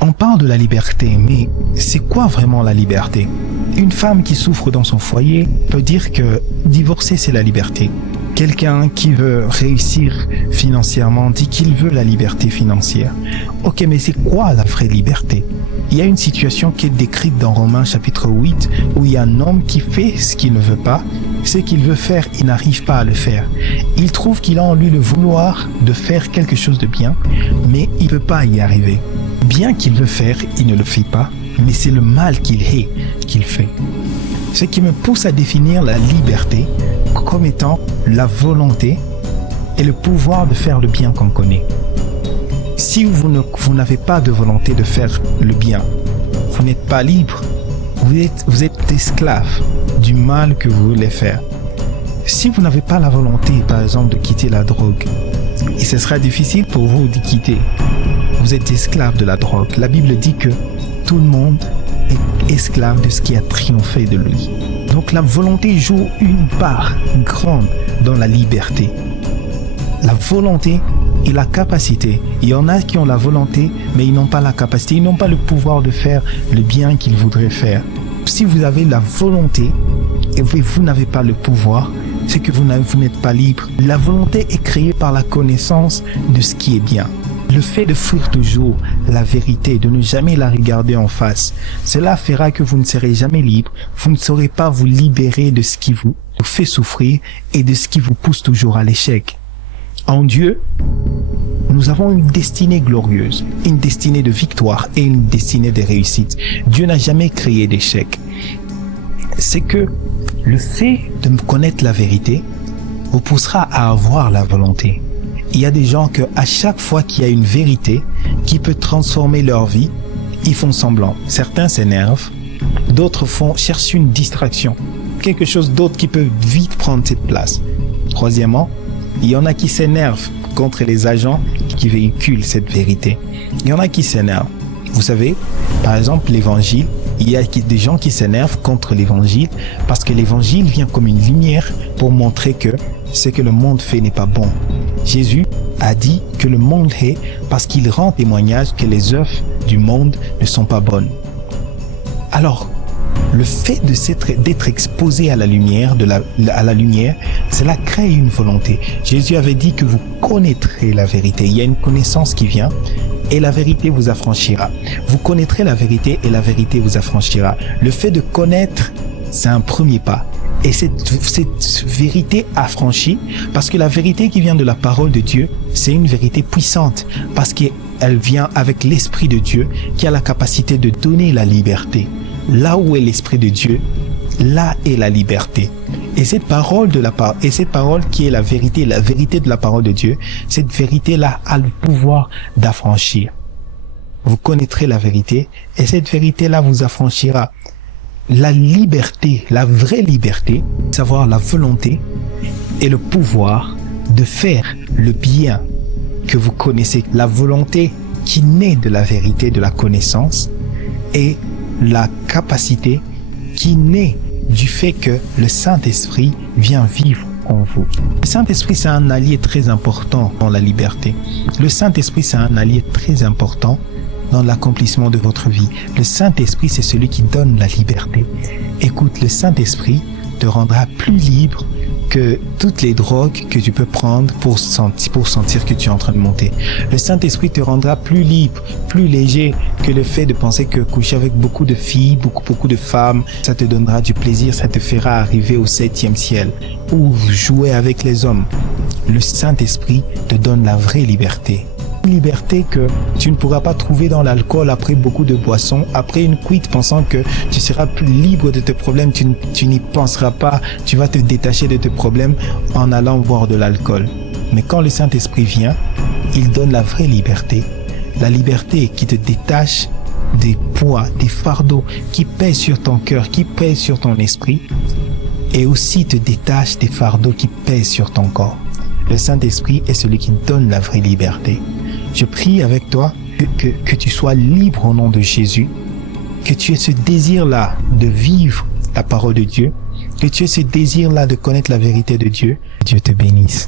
On parle de la liberté, mais c'est quoi vraiment la liberté? Une femme qui souffre dans son foyer peut dire que divorcer, c'est la liberté. Quelqu'un qui veut réussir financièrement dit qu'il veut la liberté financière. Ok, mais c'est quoi la vraie liberté? Il y a une situation qui est décrite dans Romains chapitre 8 où il y a un homme qui fait ce qu'il ne veut pas, ce qu'il veut faire, il n'arrive pas à le faire. Il trouve qu'il a en lui le vouloir de faire quelque chose de bien, mais il ne peut pas y arriver. Bien qu'il veut faire, il ne le fait pas, mais c'est le mal qu'il hait qu'il fait. Ce qui me pousse à définir la liberté comme étant la volonté et le pouvoir de faire le bien qu'on connaît. Si vous n'avez pas de volonté de faire le bien, vous n'êtes pas libre, vous êtes esclave du mal que vous voulez faire. Si vous n'avez pas la volonté, par exemple, de quitter la drogue, et ce sera difficile pour vous de quitter, vous êtes esclave de la drogue. La Bible dit que tout le monde est esclave de ce qui a triomphé de lui. Donc la volonté joue une part grande dans la liberté. La volonté et la capacité. Il y en a qui ont la volonté, mais ils n'ont pas la capacité, ils n'ont pas le pouvoir de faire le bien qu'ils voudraient faire. Si vous avez la volonté et vous n'avez pas le pouvoir, c'est que vous n'êtes pas libre. La volonté est créée par la connaissance de ce qui est bien. Le fait de fuir toujours la vérité, de ne jamais la regarder en face, cela fera que vous ne serez jamais libre, vous ne saurez pas vous libérer de ce qui vous fait souffrir et de ce qui vous pousse toujours à l'échec. En Dieu, nous avons une destinée glorieuse, une destinée de victoire et une destinée de réussite. Dieu n'a jamais créé d'échec. C'est que le fait de connaître la vérité vous poussera à avoir la volonté. Il y a des gens que à chaque fois qu'il y a une vérité qui peut transformer leur vie, ils font semblant. Certains s'énervent, d'autres cherchent une distraction, quelque chose d'autre qui peut vite prendre cette place. Troisièmement, il y en a qui s'énervent contre les agents qui véhiculent cette vérité. Il y en a qui s'énervent. Vous savez, par exemple, l'évangile, il y a des gens qui s'énervent contre l'évangile parce que l'évangile vient comme une lumière pour montrer que ce que le monde fait n'est pas bon. Jésus a dit que le monde hait parce qu'il rend témoignage que les œuvres du monde ne sont pas bonnes. Alors, le fait d'être exposé à la lumière, cela crée une volonté. Jésus avait dit que vous connaîtrez la vérité. Il y a une connaissance qui vient et la vérité vous affranchira. Vous connaîtrez la vérité et la vérité vous affranchira. Le fait de connaître, c'est un premier pas. Et cette vérité affranchit, parce que la vérité qui vient de la parole de Dieu, c'est une vérité puissante, parce qu'elle vient avec l'Esprit de Dieu qui a la capacité de donner la liberté. Là où est l'Esprit de Dieu, là est la liberté. Et cette parole qui est la vérité de la parole de Dieu, cette vérité-là a le pouvoir d'affranchir. Vous connaîtrez la vérité et cette vérité-là vous affranchira. La liberté, la vraie liberté, savoir la volonté et le pouvoir de faire le bien que vous connaissez. La volonté qui naît de la vérité, de la connaissance, et la capacité qui naît du fait que le Saint-Esprit vient vivre en vous. Le Saint-Esprit, c'est un allié très important dans la liberté. Le Saint-Esprit, c'est un allié très important dans l'accomplissement de votre vie. Le Saint-Esprit, c'est celui qui donne la liberté. Écoute, le Saint-Esprit te rendra plus libre que toutes les drogues que tu peux prendre pour sentir que tu es en train de monter. Le Saint-Esprit te rendra plus libre, plus léger que le fait de penser que coucher avec beaucoup de filles, beaucoup de femmes, ça te donnera du plaisir, ça te fera arriver au 7e ciel. Ou jouer avec les hommes. Le Saint-Esprit te donne la vraie liberté. Une liberté que tu ne pourras pas trouver dans l'alcool après beaucoup de boissons, après une cuite pensant que tu seras plus libre de tes problèmes, tu n'y penseras pas, tu vas te détacher de tes problèmes en allant boire de l'alcool. Mais quand le Saint-Esprit vient, il donne la vraie liberté. La liberté qui te détache des poids, des fardeaux qui pèsent sur ton cœur, qui pèsent sur ton esprit, et aussi te détache des fardeaux qui pèsent sur ton corps. Le Saint-Esprit est celui qui donne la vraie liberté. Je prie avec toi que tu sois libre au nom de Jésus, que tu aies ce désir-là de vivre la parole de Dieu, que tu aies ce désir-là de connaître la vérité de Dieu. Dieu te bénisse.